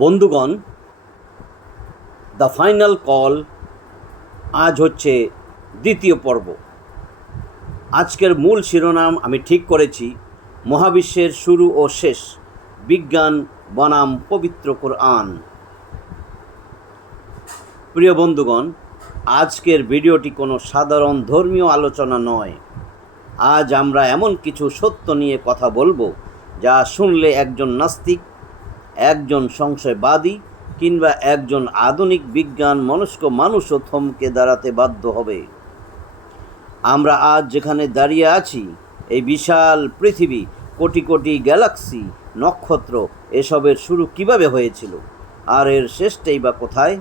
বন্ধুগণ, the final call আজ হচ্ছে দ্বিতীয় পর্ব। আজকের মূল শিরোনাম আমি ঠিক করেছি, মহাবিশ্বের শুরু ও শেষ, বিজ্ঞান বনাম পবিত্র কোরআন। প্রিয় বন্ধুগণ, আজকের ভিডিওটি কোনো সাধারণ ধর্মীয় আলোচনা নয়। আজ আমরা এমন কিছু সত্য নিয়ে কথা বলবো যা শুনলে একজন নাস্তিক, একজন সংশয়বাদী কিংবা একজন আধুনিক বিজ্ঞান মনস্ক মানুষও থমকে দাঁড়াতে বাধ্য হবে। আমরা আজ যেখানে দাঁড়িয়ে আছি, এই বিশাল পৃথিবী, কোটি কোটি গ্যালাক্সি, নক্ষত্র, এসবের শুরু কিভাবে হয়েছিল আর এর শেষটাই বা কোথায়?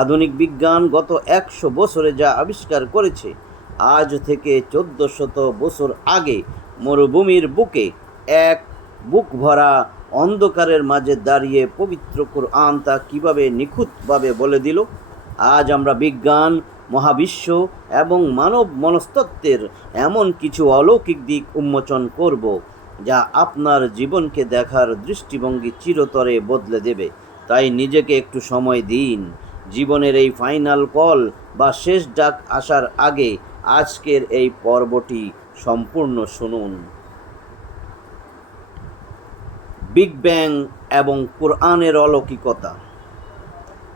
আধুনিক বিজ্ঞান গত 100 বছরে যা আবিষ্কার করেছে, আজ থেকে 1400 বছর আগে মরুভূমির বুকে এক বুক ভরা অন্ধকারের মাঝে দাঁড়িয়ে পবিত্র কোরআন তা কীভাবে নিখুঁতভাবে বলে দিল। আজ আমরা বিজ্ঞান, মহাবিশ্ব এবং মানব মনস্তত্ত্বের এমন কিছু অলৌকিক দিক উন্মোচন করব যা আপনার জীবনকে দেখার দৃষ্টিভঙ্গি চিরতরে বদলে দেবে। তাই নিজেকে একটু সময় দিন। জীবনের এই ফাইনাল কল বা শেষ ডাক আসার আগে আজকের এই পর্বটি সম্পূর্ণ শুনুন। বিগ ব্যাং এবং কোরআনের অলৌকিকতা।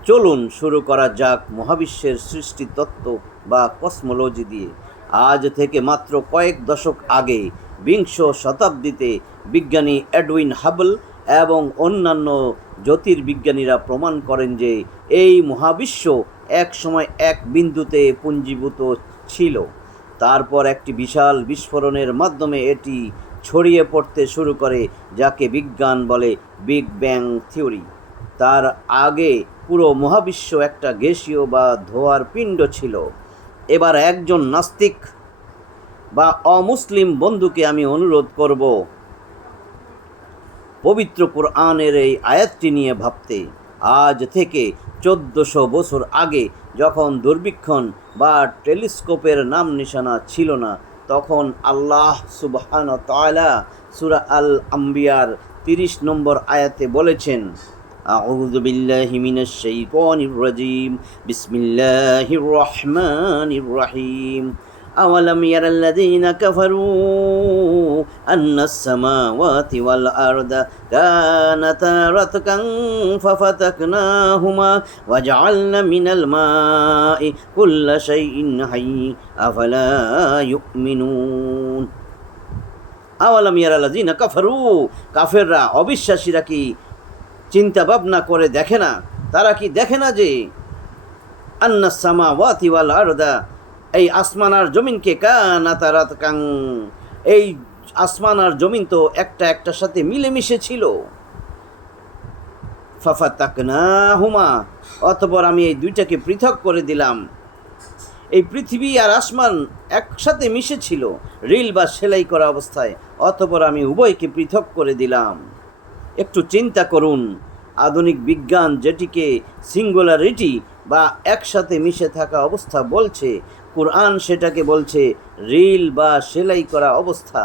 চলুন শুরু করা যাক মহাবিশ্বের সৃষ্টি তত্ত্ব বা কসমোলজি দিয়ে। আজ থেকে মাত্র কয়েক দশক আগে, বিংশ শতাব্দীতে বিজ্ঞানী এডউইন হাবল এবং অন্যান্য জ্যোতির্বিজ্ঞানীরা প্রমাণ করেন যে এই মহাবিশ্ব এক সময় এক বিন্দুতে পুঞ্জীভূত ছিল। তারপর একটি বিশাল বিস্ফোরণের মাধ্যমে এটি ছড়িয়ে পড়তে শুরু করে, যাকে বিজ্ঞান বলে বিগ ব্যাং থিওরি। তার আগে পুরো মহাবিশ্ব একটা গ্যাসীয় বা ধোঁয়ার পিণ্ড ছিল। এবার একজন নাস্তিক বা অমুসলিম বন্ধুকে আমি অনুরোধ করব পবিত্র কোরআনের এই আয়াতটি নিয়ে ভাবতে। আজ থেকে 1400 বছর আগে, যখন দূরবীক্ষণ বা টেলিস্কোপের নাম নিশানা ছিল না, তখন আল্লাহ সুবহানাহু ওয়া তাআলা সূরা আল আম্বিয়ার 30 নম্বর আয়াতে বলেছেন, আউযু বিল্লাহি মিনাশ শাইতানির রাজীম, বিসমিল্লাহির রহমানির রহিম। أولم ير الذين كفروا أن السماوات والأرض كانتا رتقا ففتقناهما وجعلنا من الماء كل شيء حي أفلا يؤمنون। আওয়ালাম ইয়ারাল্লাযীনা কাফারু, কাফেররা, অবিশ্বাসীরা কি চিন্তা ভাবনা করে দেখে না? তারা কি দেখে না যে আন্নাস সামাওয়াতি ওয়াল আরদা, এই আসমান আর জমিনকে, কানাতা রাতকাং, এই আসমান আর জমিন তো একটা একটার সাথে মিলেমিশে ছিল। ফাফাতাকনাহুমা, অতঃপর আমি এই দুইটাকে পৃথক করে দিলাম। এই পৃথিবী আর আসমান একসাথে মিশে ছিল রিল বা সেলাই করা অবস্থায়, অতঃপর আমি উভয়কে পৃথক করে দিলাম। একটু চিন্তা করুন, আধুনিক বিজ্ঞান যেটিকে সিঙ্গুলারিটি বা একসাথে মিশে থাকা অবস্থা বলছে, কোরআন সেটাকে বলছে রিল বা সেলাই করা অবস্থা।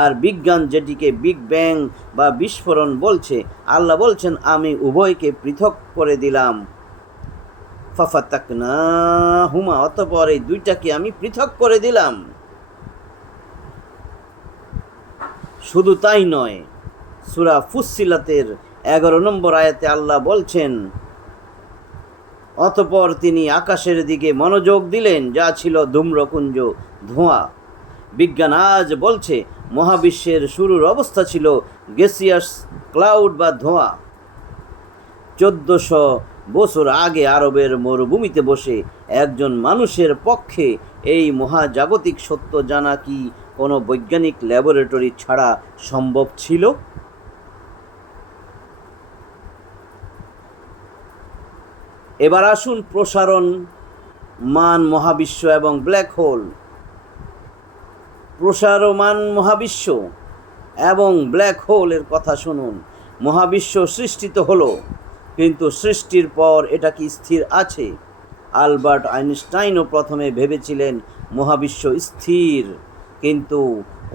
আর বিজ্ঞান যেটিকে বিগ ব্যাং বা বিস্ফোরণ বলছে, আল্লাহ বলছেন আমি উভয়কে পৃথক করে দিলাম। ফাফাতাকনাহুমা, অতঃপর এই দুইটাকে আমি পৃথক করে দিলাম। শুধু তাই নয়, সূরা ফুসসিলাতের 11 নম্বর আয়াতে আল্লাহ বলছেন, অতঃপর তিনি আকাশের দিকে মনোযোগ দিলেন, যা ছিল ধূম্রপুঞ্জ, ধোঁয়া। বিজ্ঞান আজ বলছে মহাবিশ্বের শুরুর অবস্থা ছিল গ্যাসিয়াস ক্লাউড বা ধোঁয়া। 1400 বছর আগে আরবের মরুভূমিতে বসে একজন মানুষের পক্ষে এই মহাজাগতিক সত্য জানা কি কোনো বৈজ্ঞানিক ল্যাবরেটরি ছাড়া সম্ভব ছিল? এবার আসুন প্রসারণ মান মহাবিশ্ব এবং ব্ল্যাক হোল। প্রসারমান মহাবিশ্ব এবং ব্ল্যাক হোলের কথা শুনুন। মহাবিশ্ব সৃষ্টিত হলো, কিন্তু সৃষ্টির পর এটা কি স্থির আছে? আলবার্ট আইনস্টাইনও প্রথমে ভেবেছিলেন মহাবিশ্ব স্থির, কিন্তু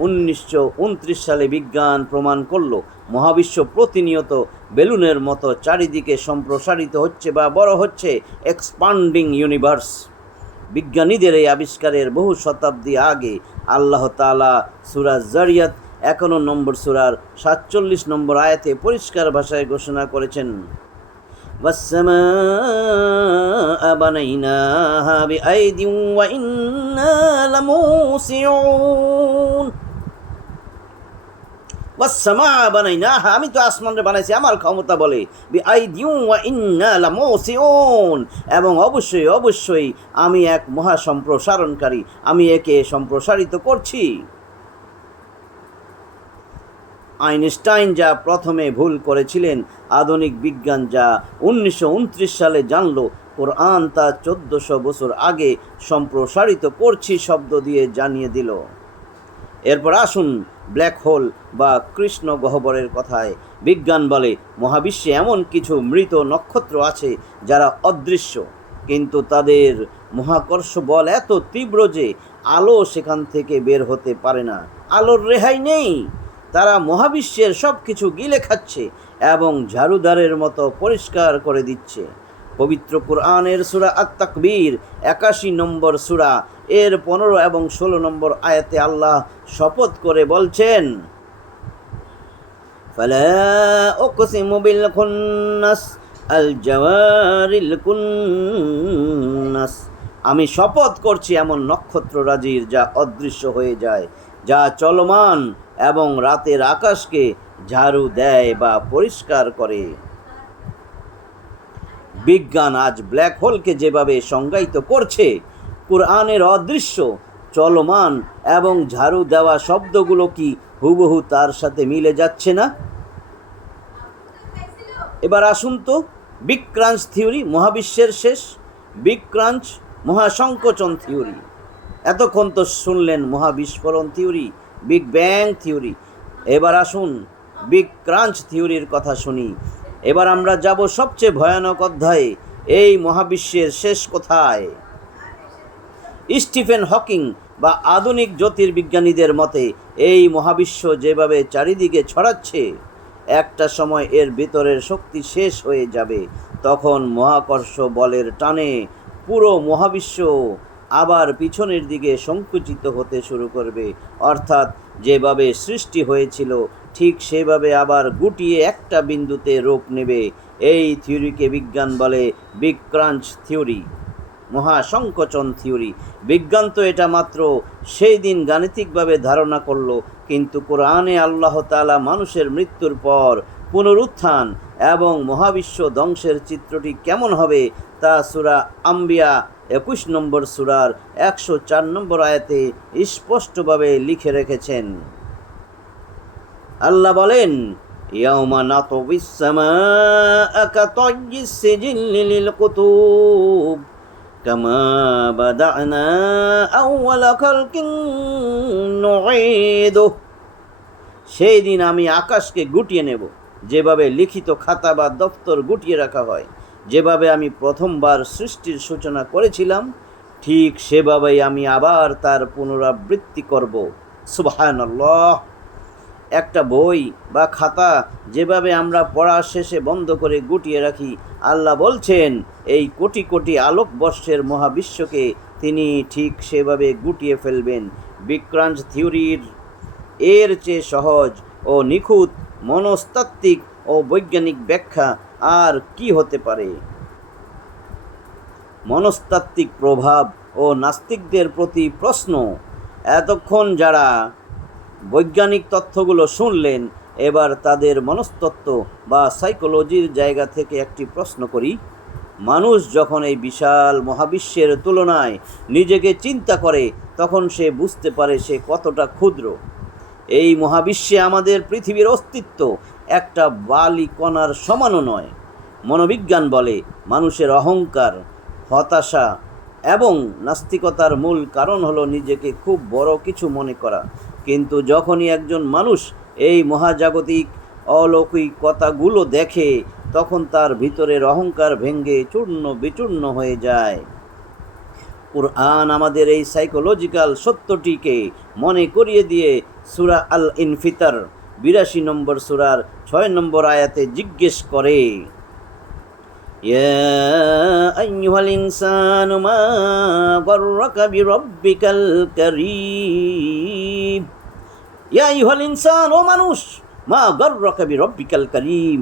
1929 সালে বিজ্ঞান প্রমাণ করলো মহাবিশ্ব প্রতিনিয়ত বেলুনের মতো চারিদিকে সম্প্রসারিত হচ্ছে বা বড় হচ্ছে, এক্সপান্ডিং ইউনিভার্স। বিজ্ঞানীদের এই আবিষ্কারের বহু শতাব্দী আগে আল্লাহ তাআলা সূরা যারিয়াত 51 নম্বর সূরার 47 নম্বর আয়াতে পরিষ্কার ভাষায় ঘোষণা করেছেন, ওয়াস-সামাআ বানাইনাহা বিআইদিন ওয়া ইন্না লামূসিউন। ওয়াস-সামাআ বানাইনাহা, আমি তো আসমানকে বানাইছি আমার ক্ষমতা বলে, বিআইদিন ওয়া ইন্না লামূসিউন, এবং অবশ্যই অবশ্যই আমি এক মহা সম্প্রসারণকারী, আমি একে সম্প্রসারিত করছি। আইনস্টাইন যা প্রথমে ভুল করেছিলেন, আধুনিক বিজ্ঞান যা 1929 সালে জানল, কোরআন তা 1400 বছর আগে সম্প্রসারিত করছি শব্দ দিয়ে জানিয়ে দিল। এরপর আসুন ব্ল্যাক হোল বা কৃষ্ণ গহ্বরের কথায়। বিজ্ঞান বলে মহাবিশ্বে এমন কিছু মৃত নক্ষত্র আছে যারা অদৃশ্য, কিন্তু তাদের মহাকর্ষ বল এত তীব্র যে আলো সেখান থেকে বের হতে পারে না, আলোর রেহাই নেই। তারা মহাবিশ্বের সব কিছু গিলে খাচ্ছে এবং ঝাড়ুদারের মতো পরিষ্কার করে দিচ্ছে। পবিত্র কুরআনের সূরা আত-তাকবীর 81 নম্বর সূরা এর 15 এবং 16 নম্বর আয়াতে আল্লাহ শপথ করে বলছেন, ফালা উকসিমু বিল খুন্নাস আল জাওয়ারিল কুন্নাস, আমি শপথ করছি এমন নক্ষত্ররাজির যা অদৃশ্য হয়ে যায়, যা চলমান এবং রাতের আকাশকে ঝাড়ু দেয় বা পরিষ্কার করে। বিজ্ঞান আজ ব্ল্যাক হোলকে যেভাবে সংজ্ঞায়িত করছে, কুরআনের অদৃশ্য, চলমান এবং ঝাড়ু দেওয়া শব্দগুলো কি হুবহু তার সাথে মিলে যাচ্ছে না? এবার আসুন তো বিগ ক্রাঞ্চ থিওরি, মহাবিশ্বের শেষ। বিগ ক্রাঞ্চ, মহাসংকোচন থিওরি। এতক্ষণ তো শুনলেন মহাবিস্ফোরণ থিওরি, বিগ ব্যাং থিওরি। এবার আসুন বিগ ক্রাঞ্চ থিওরির কথা শুনি। এবার আমরা যাব সবচেয়ে ভয়ানক অধ্যায়ে, এই মহাবিশ্বের শেষ কোথায়। স্টিফেন হকিং বা আধুনিক জ্যোতির্বিজ্ঞানীদের মতে এই মহাবিশ্ব যেভাবে চারিদিকে ছড়াচ্ছে, একটা সময় এর ভিতরের শক্তি শেষ হয়ে যাবে। তখন মহাকর্ষ বলের টানে পুরো মহাবিশ্ব আবার পিছনের দিকে সংকুচিত হতে শুরু করবে, অর্থাৎ যেভাবে সৃষ্টি হয়েছিল ঠিক সেভাবে আবার গুটিয়ে একটা বিন্দুতে রূপ নেবে। এই থিওরিকে বিজ্ঞান বলে বিগ ক্রাঞ্চ থিওরি, মহাসংকোচন থিওরি। বিজ্ঞান তো এটা মাত্র সেই দিন গাণিতিকভাবে ধারণা করল, কিন্তু কোরআনে আল্লাহ তাআলা মানুষের মৃত্যুর পর পুনরুত্থান এবং মহাবিশ্ব ধ্বংসের চিত্রটি কেমন হবে তা সূরা আম্বিয়া 21 নম্বর সূরার 104 নম্বর আয়াতে স্পষ্টভাবে লিখে রেখেছেন। আল্লাহ বলেন, ইয়াউমা নাতবিস সামাআ কাতাইয়িস সিজিল্লি লিল কুতুব কামা বাদানা আউওয়ালা খালকিন নুঈদু। সেই দিন আমি আকাশকে গুটিয়ে নেব, যেভাবে লিখিত খাতা বা দপ্তর গুটিয়ে রাখা হয়। যেভাবে আমি প্রথমবার সৃষ্টির সূচনা করেছিলাম, ঠিক সেভাবেই আমি আবার তার পুনরাবৃত্তি করব। সুবহানাল্লাহ। একটা বই বা খাতা যেভাবে আমরা পড়া শেষে বন্ধ করে গুটিয়ে রাখি, আল্লাহ বলছেন এই কোটি কোটি আলোকবর্ষের মহাবিশ্বকে তিনি ঠিক সেভাবে গুটিয়ে ফেলবেন। বিগ ক্রাঞ্চ থিওরির এর চেয়ে সহজ ও নিখুঁত মনস্তাত্ত্বিক ও বৈজ্ঞানিক ব্যাখ্যা আর কি হতে পারে। মনস্তাত্ত্বিক প্রভাব ও নাস্তিকদের প্রতি প্রশ্ন। এতক্ষণ যারা বৈজ্ঞানিক তথ্যগুলো শুনলেন, এবার তাদের মনস্তত্ত্ব বা সাইকোলজির জায়গা থেকে একটি প্রশ্ন করি। মানুষ যখন এই বিশাল মহাবিশ্বের তুলনায় নিজেকে চিন্তা করে, তখন সে বুঝতে পারে সে কতটা ক্ষুদ্র। এই মহাবিশ্বে আমাদের পৃথিবীর অস্তিত্ব একটা বালি কণার সমানও নয়। মনোবিজ্ঞান বলে মানুষের অহংকার, হতাশা এবং নাস্তিকতার মূল কারণ হলো নিজেকে খুব বড় কিছু মনে করা। কিন্তু যখনই একজন মানুষ এই মহাজাগতিক অলৌকিকতাগুলো দেখে, তখন তার ভিতরের অহংকার ভেঙে চূর্ণ বিচূর্ণ হয়ে যায়। কুরআন আমাদের এই সাইকোলজিক্যাল সত্যটিকে মনে করিয়ে দিয়ে সূরা আল ইনফিতর ৮২ নম্বর সূরার ৬ নম্বর আয়াতে জিজ্ঞেস করে, ইয়া আইয়ুহাল ইনসানু মা গররাকা বিরব্বিকাল কারীম। ইয়া আইয়ুহাল ইনসান, ও মানুষ, মা গররাকা বিরব্বিকাল কারীম,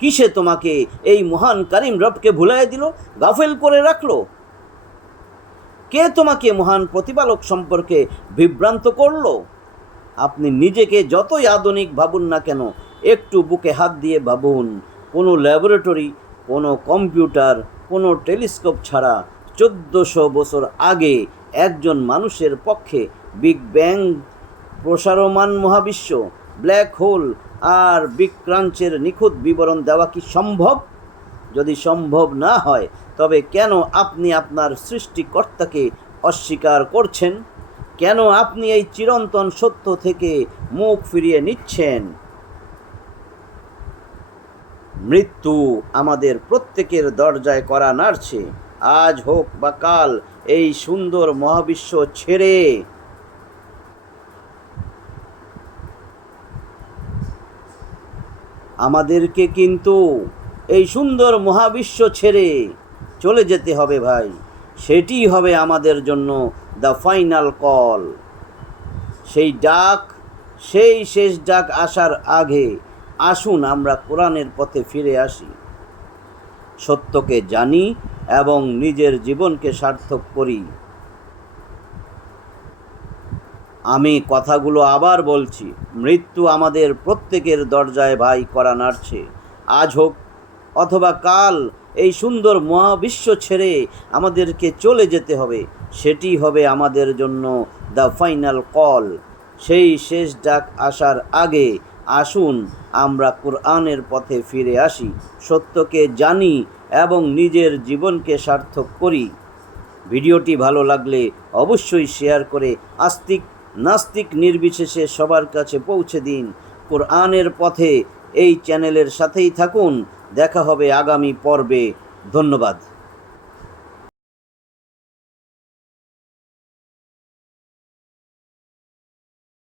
কিসে তোমাকে এই মহান কারীম রবকে ভুলাইয়া দিল, গাফেল করে রাখলো? কে তোমাকে মহান প্রতিপালক সম্পর্কে বিভ্রান্ত করলো? আপনি নিজেকে যতই আধুনিক ভাবুন না কেন, একটু বুকে হাত দিয়ে ভাবুন, কোনো ল্যাবরেটরি, কোনো কম্পিউটার, কোনো টেলিস্কোপ ছাড়া ১৪০০ বছর আগে একজন মানুষের পক্ষে বিগ ব্যাং, প্রসারমান মহাবিশ্ব, ব্ল্যাক হোল আর বিগ ক্রাঞ্চের নিখুঁত বিবরণ দেওয়া কি সম্ভব? যদি সম্ভব না হয়, তবে কেন আপনি আপনার সৃষ্টিকর্তাকে অস্বীকার করছেন? কেন আপনি এই চিরন্তন সত্য থেকে মুখ ফিরিয়ে নিচ্ছেন? মৃত্যু আমাদের প্রত্যেকের দরজায় কড়া নাড়ছে। আজ হোক বা কাল এই সুন্দর মহাবিশ্ব ছেড়ে আমাদেরকে কিন্তু এই সুন্দর মহাবিশ্ব ছেড়ে চলে যেতে হবে ভাই। সেটি হবে আমাদের জন্য দ্য ফাইনাল কল। সেই ডাক, সেই শেষ ডাক আসার আগে আসুন আমরা কোরআনের পথে ফিরে আসি, সত্যকে জানি এবং নিজের জীবনকে সার্থক করি। আমি কথাগুলো আবার বলছি, মৃত্যু আমাদের প্রত্যেকের দরজায় ভাই কড়া নাড়ছে। আজ হোক অথবা কাল এই সুন্দর মহাবিশ্ব ছেড়ে আমাদেরকে চলে যেতে হবে। সেটি হবে আমাদের জন্য দ্য ফাইনাল কল। সেই শেষ ডাক আসার আগে আসুন আমরা কোরআনের পথে ফিরে আসি, সত্যকে জানি এবং নিজের জীবনকে সার্থক করি। ভিডিওটি ভালো লাগলে অবশ্যই শেয়ার করে আস্তিক নাস্তিক নির্বিশেষে সবার কাছে পৌঁছে দিন। কোরআনের পথে এই চ্যানেলের সাথেই থাকুন। দেখা হবে আগামী পর্বে। ধন্যবাদ।